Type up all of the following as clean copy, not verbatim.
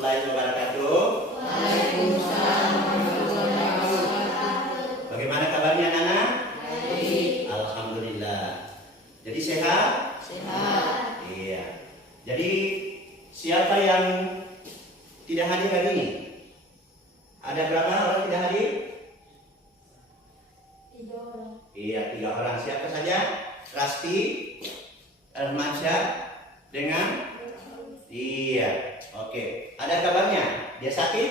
warahmatullahi wabarakatuh. Waalaikumsalam warahmatullahi wabarakatuh. Bagaimana kabarnya Nana? Baik. Alhamdulillah. Jadi sehat? Sehat. Iya. Jadi siapa yang tidak hadir hari ini? Ada berapa orang tidak hadir? 3 orang. Iya, 3 orang. Siapa saja? Rasti, Ermansyah, dengan? Iya. Oke. Ada kabarnya? Dia sakit?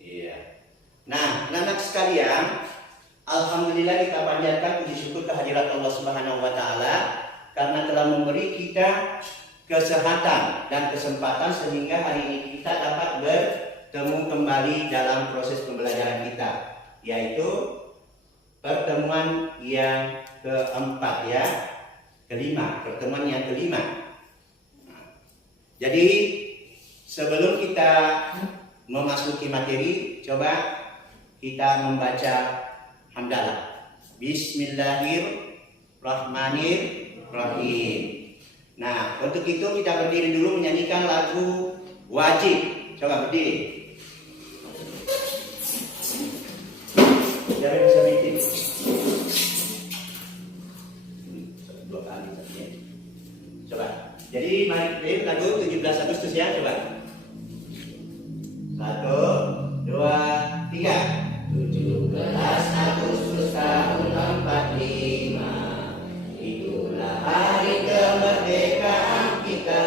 Iya. Nah, anak sekalian, alhamdulillah kita panjatkan puji syukur kehadirat Allah Subhanahu wa taala karena telah memberi kita kesehatan dan kesempatan sehingga hari ini kita dapat bertemu kembali dalam proses pembelajaran kita, yaitu pertemuan yang keempat ya, pertemuan yang kelima. Jadi sebelum kita memasuki materi, coba kita membaca hamdalah. Bismillahirrahmanirrahim. Nah, untuk itu kita berdiri dulu menyanyikan lagu wajib. Coba berdiri. Siapa bisa bikin? 2 kali saja. Coba. Jadi mari lagu 17 Agustus ya, coba. 1, 2, 3. 17 Agustus tahun 45, itulah hari kemerdekaan kita,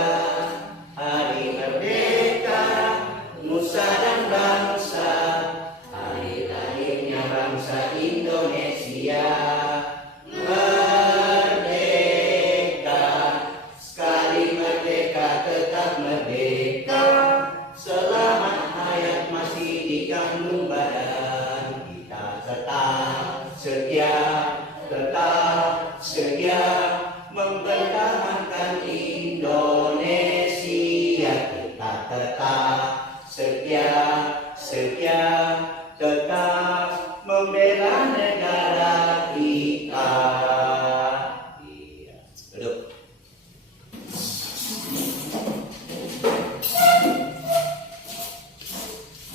hari merdeka nusa dan bangsa, hari lahirnya bangsa Indonesia. Merdeka, sekali merdeka tetap merdeka, selamat hayat masih di kandung badan, kita tetap setia mempertahankan Indonesia, kita tetap setia tetap membela negara kita. Iya, duduk.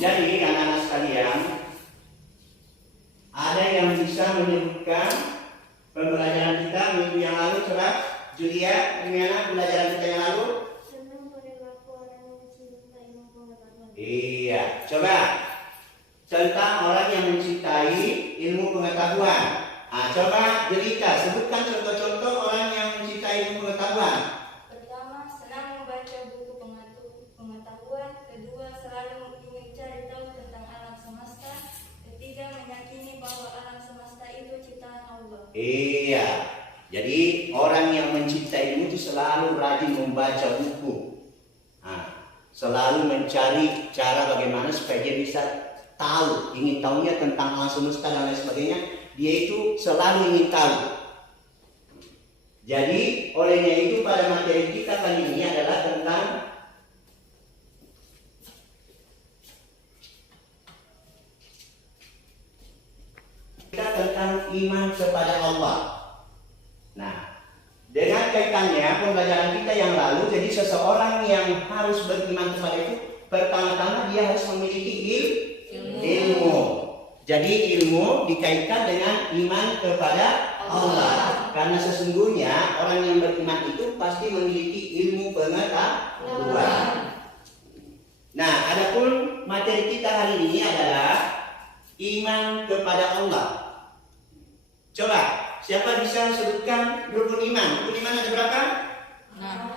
Jadi anak-anak sekalian, ada yang bisa menyebutkan pembelajaran kita minggu yang lalu? Coba Julia, gimana pembelajaran kita yang lalu? Senang perilaku orang yang mencintai ilmu pengetahuan. Iya, coba tentang orang yang mencintai ilmu pengetahuan. Nah, coba Jelita sebutkan contoh-contoh orang yang mencintai ilmu pengetahuan. Pertama, senang membaca buku pengetahuan. Kedua, selalu ingin cari tahu tentang alam semesta. Ketiga, meyakini bahwa alam semesta itu ciptaan Allah. Iya, jadi orang yang mencintai ilmu itu selalu rajin membaca buku. Nah, selalu mencari cara bagaimana supaya dia bisa tahu, ingin tahunya tentang alam semesta dan lain sebagainya. Dia itu selalu ingin tahu. Jadi olehnya itu pada materi kita kali ini adalah tentang iman kepada Allah. Nah, dengan kaitannya pembelajaran kita yang lalu, jadi seseorang yang harus beriman kepada itu, pertama-tama dia harus memiliki ilmu. Jadi ilmu dikaitkan dengan iman kepada Allah. Karena sesungguhnya orang yang beriman itu pasti memiliki ilmu pengetahuan. Nah, adapun materi kita hari ini adalah iman kepada Allah. Coba, siapa bisa sebutkan rukun iman? Rukun iman ada berapa?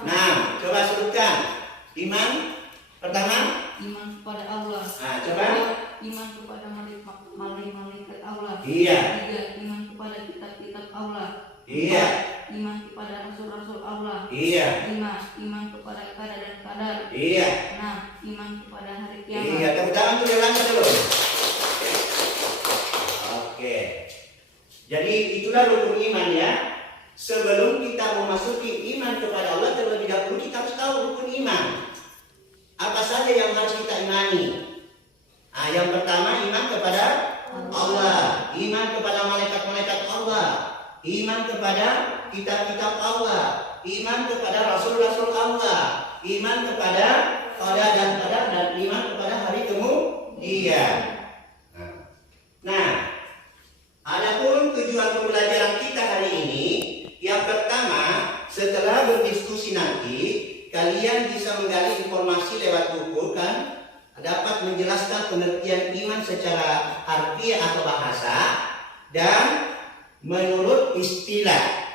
6. Coba sebutkan. Iman pertama? Iman kepada Allah. Nah, coba. Iman kepada malaikat Allah. Iya. 3. Iman kepada kitab-kitab Allah. Iya. 4. Iman kepada rasul-rasul Allah. Iya. 5. Iman kepada qadar dan qadar. Iya. 6. Iman kepada hari kiamat. Iya, tepuk tangan tuh yang langkah dulu. Oke. Jadi itulah rukun iman ya. Sebelum kita memasuki iman kepada Allah, terlebih dahulu kita harus tahu rukun iman. Apa saja yang harus kita imani? Nah, yang pertama iman kepada Allah, iman kepada malaikat-malaikat Allah, iman kepada kitab-kitab Allah, iman kepada rasul-rasul Allah, iman kepada qada dan iman kepada hari kemudian. Nah, adapun tujuan pembelajaran kita hari ini, yang pertama, setelah berdiskusi nanti, kalian bisa menggali informasi lewat buku kan, dapat menjelaskan pengertian iman secara harfiah atau bahasa dan menurut istilah.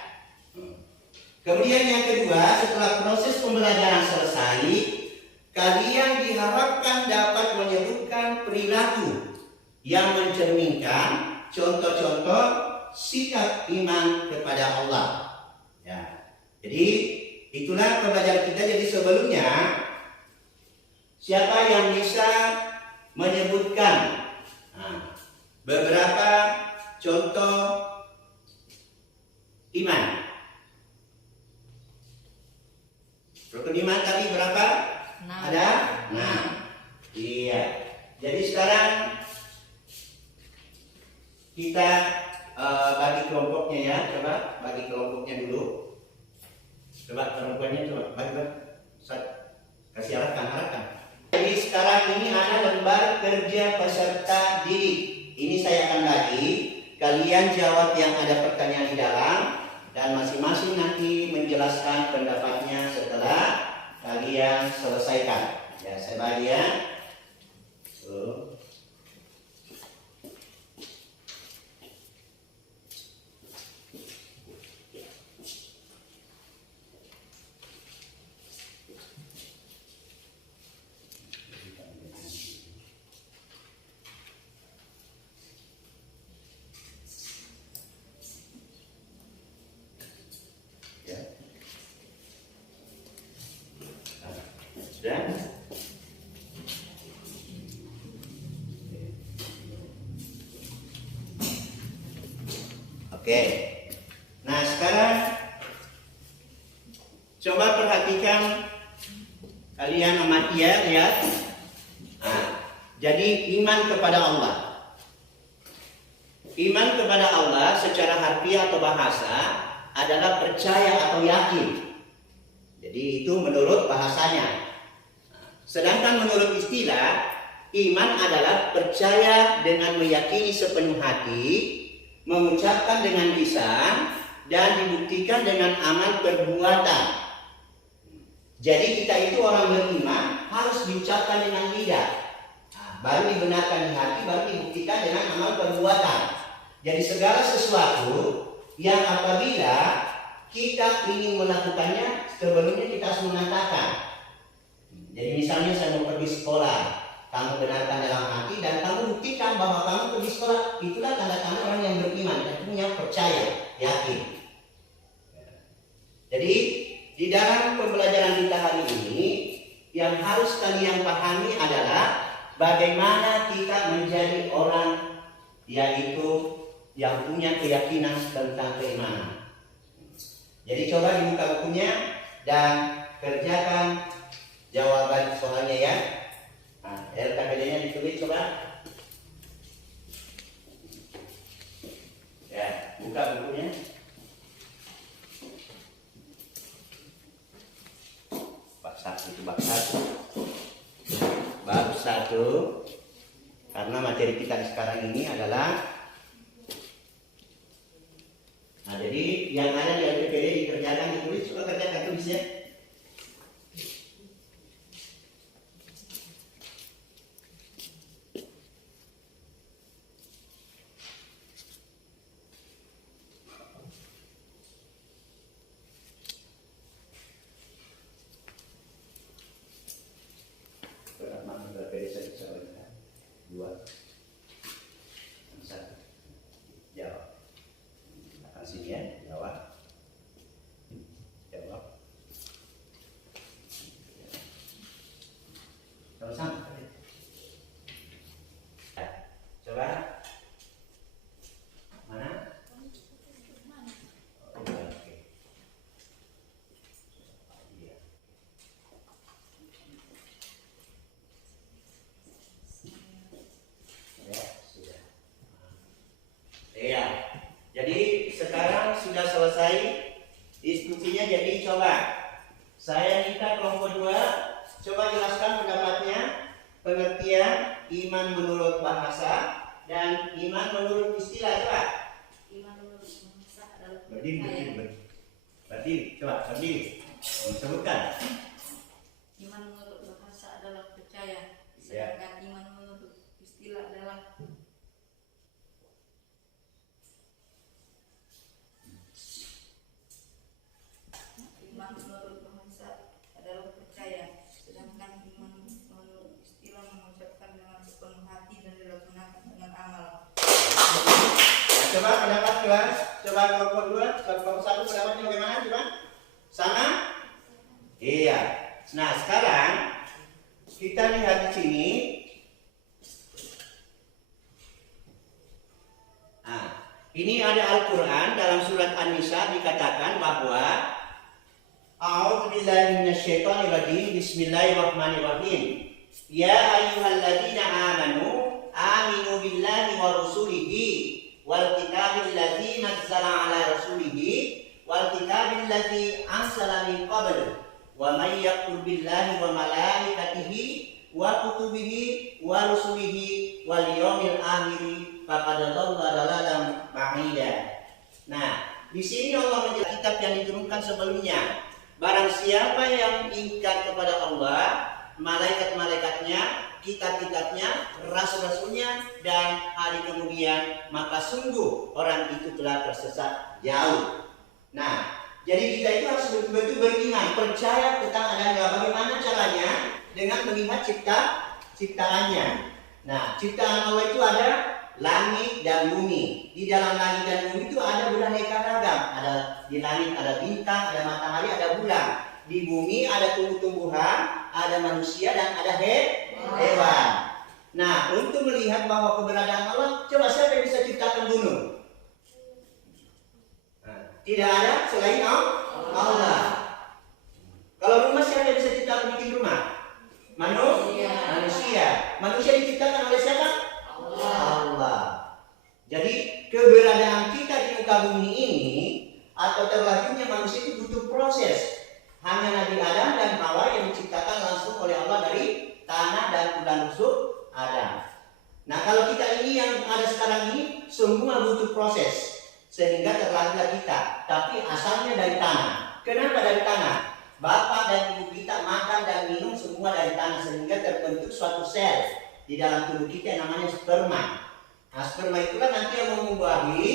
Kemudian yang kedua, setelah proses pembelajaran selesai, kalian diharapkan dapat menyebutkan perilaku yang mencerminkan contoh-contoh sikap iman kepada Allah. Ya. Jadi itulah pembelajaran kita. Jadi sebelumnya, siapa yang bisa menyebutkan beberapa contoh iman? Rukun iman tadi berapa? 6. Ada? Nah, iya. Jadi sekarang kita bagi kelompoknya ya. Coba bagi kelompoknya dulu. Coba kelompoknya coba bagi. Kasih arahkan. Jadi sekarang ini ada lembar kerja peserta didik. Ini saya akan bagi. Kalian jawab yang ada pertanyaan di dalam. Dan masing-masing nanti menjelaskan pendapatnya setelah kalian selesaikan. Ya, saya bagi ya. Sudah? Oke. Nah, sekarang coba perhatikan kalian amati ya, lihat. Jadi iman kepada Allah. Iman kepada Allah secara harfiah atau bahasa adalah percaya atau yakin. Jadi itu menurut bahasanya. Sedangkan menurut istilah, iman adalah percaya dengan meyakini sepenuh hati, mengucapkan dengan lisan, dan dibuktikan dengan amal perbuatan. Jadi kita itu orang beriman harus diucapkan dengan lidah, baru dibenarkan di hati, baru dibuktikan dengan amal perbuatan. Jadi segala sesuatu yang apabila kita ingin melakukannya, sebelumnya kita harus mengatakan. Jadi misalnya saya mau pergi sekolah, kamu benarkan dalam hati dan kamu buktikan bahwa kamu pergi sekolah. Itulah tanda-tanda orang yang beriman, tentunya percaya, yakin. Jadi di dalam pembelajaran kita hari ini, yang harus kalian pahami adalah bagaimana kita menjadi orang yaitu yang punya keyakinan tentang keimanan. Jadi coba dibuka bukunya dan kerjakan jawaban soalnya ya. Nah, LKPD-nya ditulis coba. Ya, buka bukunya. Bab 1 itu bab 1. Bab 1. Karena materi kita sekarang ini adalah jadi yang ada di LKPD dikerjakan, ditulis, coba kerjakan tulisnya. Sini ya, jawab. sendiri. Sebutkan. Iman menurut bahasa adalah percaya, sedangkan iman menurut istilah adalah iman menurut bahasa adalah percaya, sedangkan iman menurut istilah mengucapkan dengan sepenuh hati dan dilaksanakan dengan amal. Nah, coba pendapat kelas, coba kelompok 2, kelompok 1 pendapatnya bagaimana coba? Sama? Iya. Nah, sekarang kita lihat di sini. Nah, ini ada Al-Quran dalam surat An-Nisa dikatakan bahwa A'udzubillahi minasyaitonirrajim. Bismillahirrahmanirrahim. Ya ayyuhalladzina amanu aminu billahi wa rusulihi wal kitabil ladzi nazzala ala rasulihi wal kitabil ladzi anzala min qabl wa may yakfur billahi wa malaikatihi wa kutubihi wa rusulihi wal yawmil akhir faqad dhalla dhalalan ba'ida. Nah, di sini Allah menjelaskan kitab yang diturunkan sebelumnya. Barang siapa yang ingkar kepada Allah, malaikat-malaikatnya, kitab-kitabnya, rasul-rasulnya, dan hari kemudian, maka sungguh orang itu telah tersesat jauh. Nah, jadi kita itu harus betul-betul beriman, percaya tentang adanya. Bagaimana caranya? Dengan melihat ciptaannya. Nah, ciptaan Allah itu ada langit dan bumi. Di dalam langit dan bumi itu ada beraneka ragam. Ada di langit ada bintang, ada matahari, ada bulan. Di bumi ada tumbuh-tumbuhan, ada manusia dan ada hewan. Nah, untuk melihat bahwa keberadaan Allah, coba siapa yang bisa ciptakan gunung? Nah, tidak ada selain Allah. Kalau rumah siapa yang bisa ciptakan bikin rumah? Manusia. Manusia diciptakan oleh siapa? Allah. Jadi keberadaan kita di muka bumi ini atau terlahirnya manusia itu butuh proses. Hanya Nabi Adam dan Hawa yang diciptakan langsung oleh Allah dari tanah dan tulang rusuk Adam. Nah, kalau kita ini yang ada sekarang ini semua butuh proses sehingga terlahirlah kita. Tapi asalnya dari tanah. Kenapa dari tanah? Bapak dan ibu kita makan dan minum semua dari tanah sehingga terbentuk suatu sel di dalam tubuh kita yang namanya sperma. Nah, sperma itulah nanti yang membuahi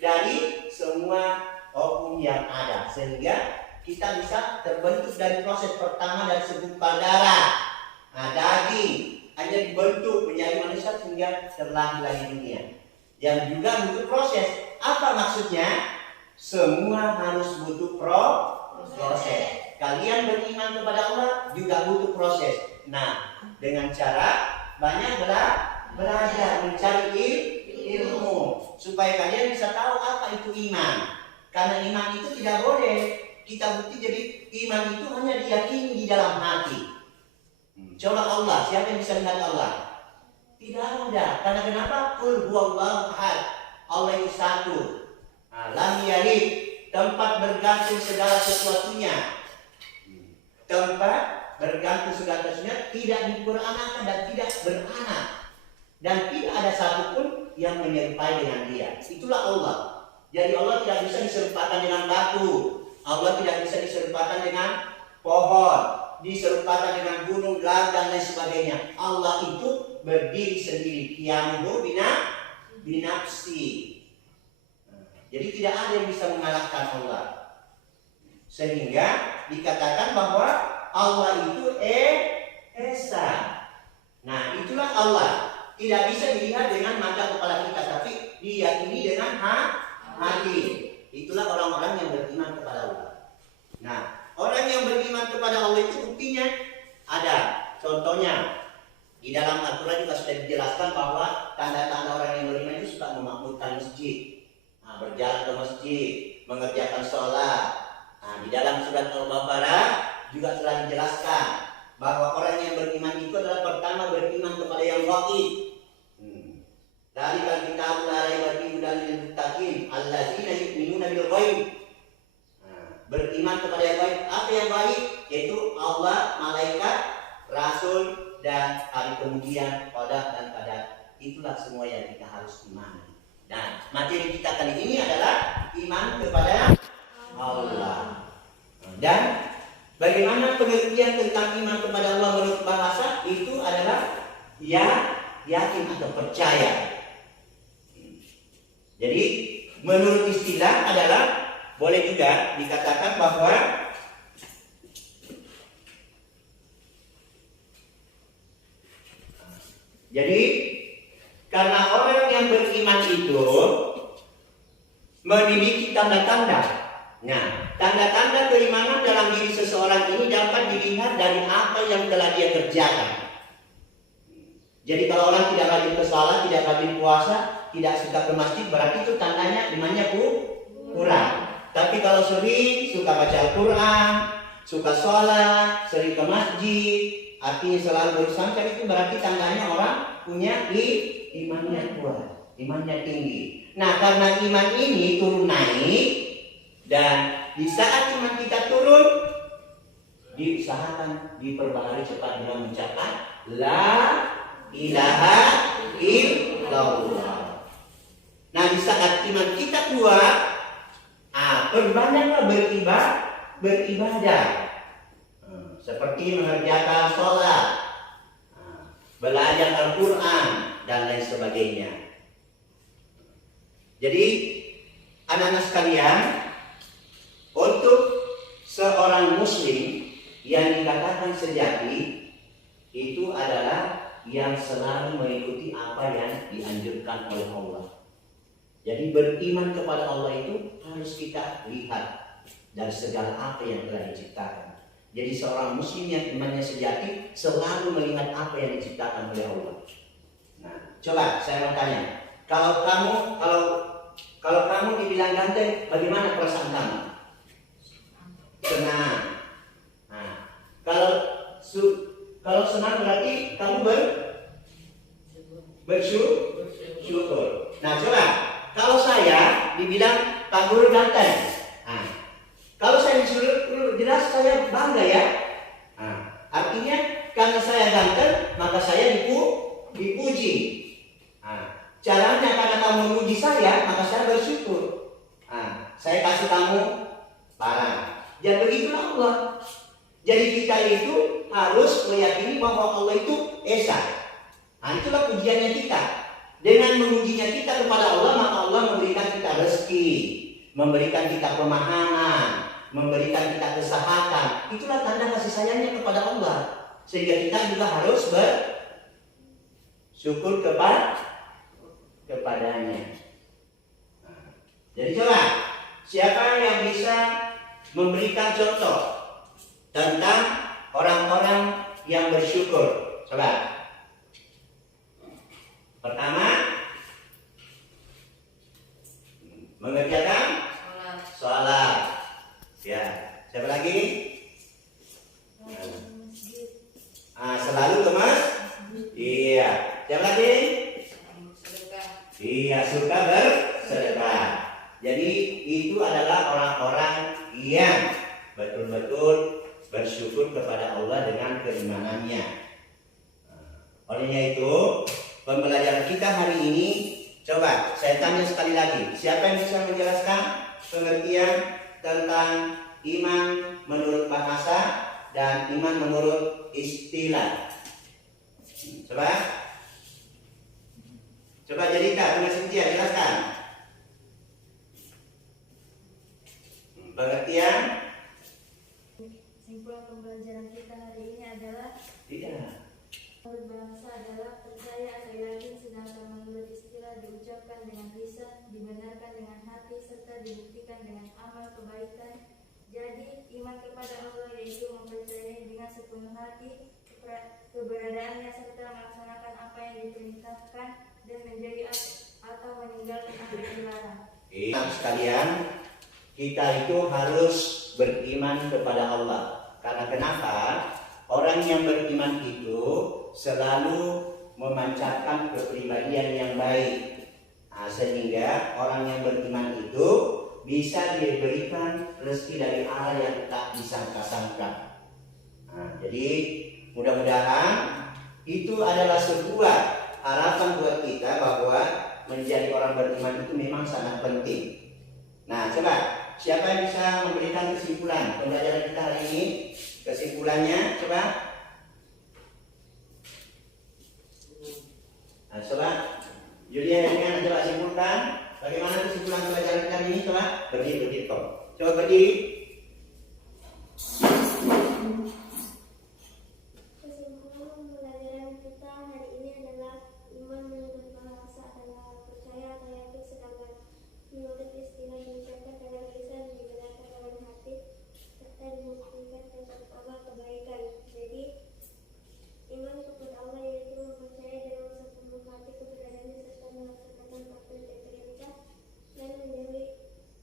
dari semua ovum yang ada sehingga kita bisa terbentuk dari proses pertama dari segumpal darah. Nah, daging hanya dibentuk menjadi manusia sehingga terlahir di dunia. Yang juga butuh proses. Apa maksudnya? Semua harus butuh proses. Kalian beriman kepada Allah juga butuh proses. Nah, dengan cara banyak belajar, mencari ilmu supaya kalian bisa tahu apa itu iman. Karena iman itu tidak boleh kita bukti, jadi iman itu hanya diyakini di dalam hati. Coba Allah, siapa yang bisa lihat Allah? Tidak ada. Karena kenapa? Qul huwallahu ahad. Allah itu satu. Nah, lam yalid, tempat bergantung segala sesuatunya. Tempat bergantung segala sesuatunya tidak diperanakan dan tidak beranak. Dan tidak ada satupun yang menyerupai dengan dia. Itulah Allah. Jadi Allah tidak bisa diserupakan dengan batu. Allah tidak bisa diserupakan dengan pohon, diserupakan dengan gunung, laut dan lain sebagainya. Allah itu berdiri sendiri. Qiyamuhu binafsi. Jadi tidak ada yang bisa mengalahkan Allah. Sehingga dikatakan bahwa Allah itu esa. Nah, itulah Allah. Tidak bisa dilihat dengan mata kepala kita, tapi diyakini dengan hati. Itulah orang-orang yang beriman kepada Allah. Nah, orang yang beriman kepada Allah itu buktinya ada. Contohnya di dalam Al-Quran juga sudah dijelaskan bahwa tanda-tanda orang yang beriman itu suka memakmurkan masjid. Nah, berjalan ke masjid, mengerjakan sholat. Nah, di dalam surat Al-Baqarah juga telah dijelaskan bahwa orang yang beriman itu adalah pertama beriman kepada yang gaib. Dari kan kita mulai bagi dan muttaqin allazina yu'minuna bil ghaib. Beriman kepada yang gaib. Apa yang gaib? Yaitu Allah, malaikat, rasul dan hari kemudian, qada dan qadar. Itulah semua yang kita harus imani. Dan materi kita kali ini adalah iman kepada Allah. Dan bagaimana pengertian tentang iman kepada Allah menurut bahasa itu adalah ya yakin atau percaya. Jadi menurut istilah adalah boleh juga dikatakan bahwa jadi karena orang yang beriman itu memiliki tanda-tanda. Nah, tanda-tanda keimanan dalam diri seseorang ini dapat dilihat dari apa yang telah dia kerjakan. Jadi kalau orang tidak rajin ke salat, tidak rajin puasa, tidak suka ke masjid, berarti itu tandanya imannya kurang. Tapi kalau sering suka baca Al-Quran, suka sholat, sering ke masjid, artinya selalu berusaha, itu berarti tandanya orang punya imannya kuat, imannya tinggi. Nah, karena iman ini turun naik, dan di saat iman kita turun, diusahakan diperbaharui cepat dengan mengucapkan La ilaha illallah. Nah, di saat iman kita kuat, perbanyaklah beribadah. Seperti mengerjakan sholat, belajar Al-Quran, dan lain sebagainya. Jadi, anak-anak sekalian, untuk seorang muslim yang dikatakan sejati, itu adalah yang selalu mengikuti apa yang dianjurkan oleh Allah. Jadi beriman kepada Allah itu harus kita lihat dari segala apa yang telah diciptakan. Jadi seorang muslim yang imannya sejati selalu melihat apa yang diciptakan oleh Allah. Nah, coba saya mau tanya, kalau kamu dibilang ganteng, bagaimana perasaan kamu? Senang. Nah, kalau senang berarti kamu bersyukur. Nah, coba kalau saya dibilang Pak Guru ganteng, nah, kalau saya disuruh jelas saya bangga ya. Nah, artinya karena saya ganteng maka saya dipuji. Nah, caranya karena kamu memuji saya maka saya bersyukur. Nah, saya kasih kamu barang. Ya begitulah Allah. Jadi kita itu harus meyakini bahwa Allah itu esa. Nah, itulah pujiannya kita. Dengan memujinya kita kepada Allah, maka Allah memberikan kita rezeki, memberikan kita pemahaman, memberikan kita kesehatan. Itulah tanda kasih sayangnya kepada Allah. Sehingga kita juga harus bersyukur kepadanya. Nah, jadi coba, siapa yang bisa memberikan contoh tentang orang-orang yang bersyukur? Coba. Pertama, mengerjakan sholat. Ya, siapa lagi? Selalu ke masjid. Iya. Siapa lagi? Iya, suka bersedekah. Jadi itu adalah orang-orang yang betul-betul bersyukur kepada Allah dengan keimanannya. Olehnya itu, pembelajaran kita hari ini, coba saya tanya sekali lagi, siapa yang bisa menjelaskan pengertian tentang iman menurut bahasa dan iman menurut istilah? Coba Jelita dengan Cynthia jelaskan pengertian. Simpulan pembelajaran kita hari ini adalah menurut bahasa adalah percaya atau yakin, sedangkan menurut istilah diucapkan dengan lisan, dibenarkan dengan hati, serta dibuktikan dengan amal kebaikan. Jadi iman kepada Allah yaitu mempercayai dengan sepenuh hati keberadaannya serta melaksanakan apa yang diperintahkan dan menjadi atau meninggalkan apa yang dilarang. Sekalian, kita itu harus beriman kepada Allah. Karena kenapa? Orang yang beriman itu selalu memancarkan kepribadian yang baik. Nah, sehingga orang yang beriman itu bisa diberikan rezeki dari arah yang tak disangka-sangka. Nah, jadi mudah-mudahan itu adalah sebuah harapan buat kita bahwa menjadi orang beriman itu memang sangat penting. Nah, coba siapa yang bisa memberikan kesimpulan pembelajaran kita hari ini? Kesimpulannya coba. Nah, coba Julia dengan coba simpulkan bagaimana kesimpulan pembelajaran kita hari ini, coba berdiri kok. Coba berdiri. Kesimpulan pembelajaran kita hari ini adalah iman menurut bahasa adalah percaya atau yakin, sedangkan menurut istilah diucapkan dengan lisan, dibenarkan dengan hati, serta dibuktikan dengan amal kebaikan. Jadi iman kepada Allah yaitu mempercayai dengan sepenuh hati keberadaannya serta melaksanakan apa yang diperintah dan menjauhi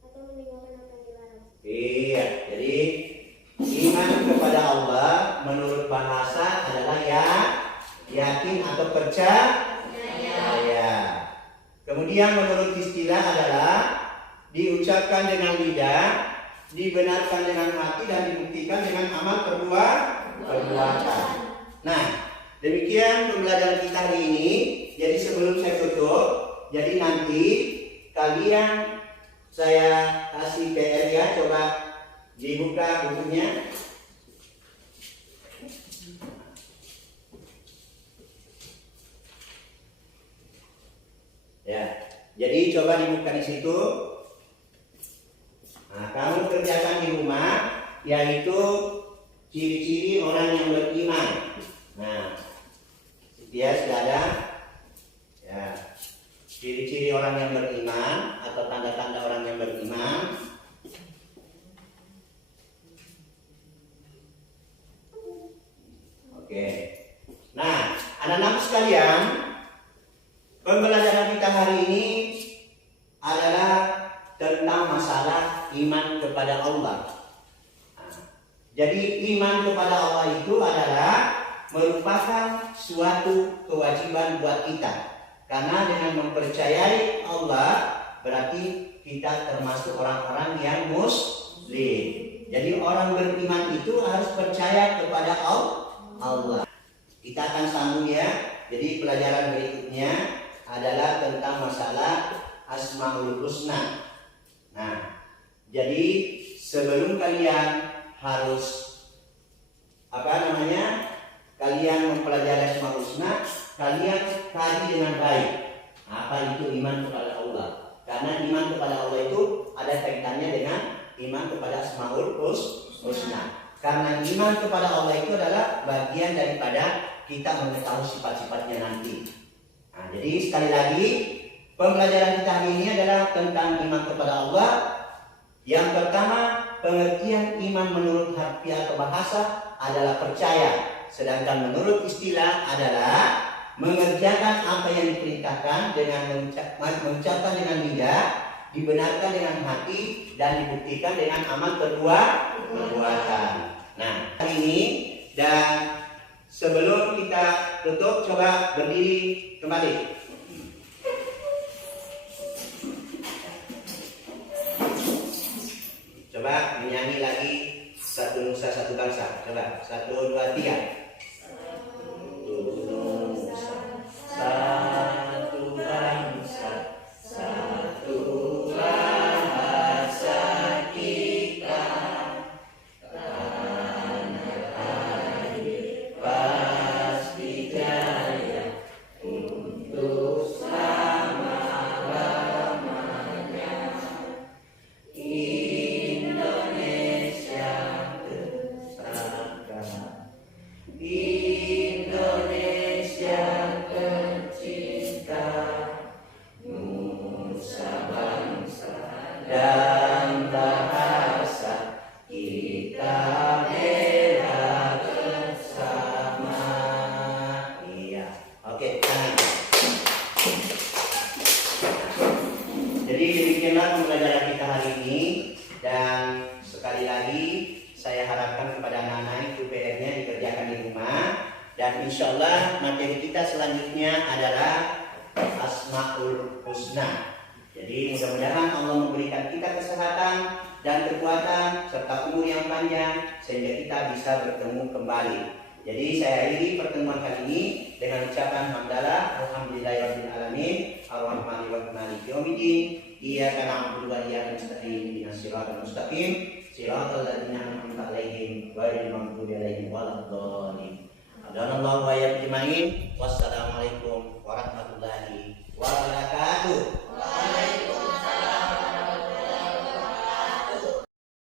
atau meninggalkan apa yang dilarang. Iya, jadi iman kepada Allah menurut bahasa adalah ya yakin atau percaya. Kemudian menurut istilah adalah diucapkan dengan lidah, dibenarkan dengan hati, dan dibuktikan dengan amal perbuatan. Nah, demikian pembelajaran kita hari ini. Jadi sebelum saya tutup, jadi nanti kalian saya kasih PR ya, coba dibuka bukunya. Ya, jadi coba dibuka di situ. Nah, kamu kerjakan di rumah, yaitu ciri-ciri orang yang beriman. Nah, dia sudah ada. Ya, ciri-ciri orang yang beriman atau tanda-tanda orang yang beriman. Oke. Nah, anak-anak sekalian, pembelajaran kita hari ini adalah tentang masalah iman kepada Allah. Nah, jadi iman kepada Allah itu adalah merupakan suatu kewajiban buat kita. Karena dengan mempercayai Allah berarti kita termasuk orang-orang yang muslim. Jadi orang beriman itu harus percaya kepada Allah. Kita akan sambung ya. Jadi pelajaran berikutnya adalah tentang masalah Asmaul Husna. Nah, jadi sebelum kalian harus kalian mempelajari Asmaul Husna, kalian kaji dengan baik apa itu iman kepada Allah. Karena iman kepada Allah itu ada kaitannya dengan iman kepada Asmaul Husna. Karena iman kepada Allah itu adalah bagian daripada kita mengetahui sifat-sifatnya nanti. Nah, jadi sekali lagi pembelajaran kita hari ini adalah tentang iman kepada Allah. Yang pertama, pengertian iman menurut harfiah atau bahasa adalah percaya. Sedangkan menurut istilah adalah mengerjakan apa yang diperintahkan dengan mengucapkan dengan lidah, dibenarkan dengan hati, dan dibuktikan dengan amal perbuatan. Nah, hari ini dan sebelum kita tutup, coba berdiri kembali. Coba menyanyi lagi Satu Nusa Satu Bangsa. Coba 1, 2, 3. Satu bangsa, satu bahasa kita, tanah air pasti jaya untuk selama-lamanya. Indonesia tersakat, Indonesia tercinta, nusa bangsa dan bahasa kita bela bersama. Iya, oke. Jadi demikianlah pembelajaran kita hari ini, dan sekali lagi saya harapkan kepada anak-anak itu PR-nya dikerjakan di rumah. Dan insya Allah materi kita selanjutnya adalah Asmaul Husna. Jadi mudah-mudahan Allah memberikan kita kesehatan dan kekuatan serta umur yang panjang sehingga kita bisa bertemu kembali. Jadi saya akhiri pertemuan kali ini dengan ucapan hamdalah, alhamdulillahirabbil alamin, arrahmanirrahim, maliki yaumiddin. iyyaka na'budu wa iyyaka nasta'in ihdinas siratal mustaqim siratal ladzina an'amta 'alaihim ghairil maghdubi 'alaihim waladdallin. Wassalamualaikum warahmatullahi wabarakatuh.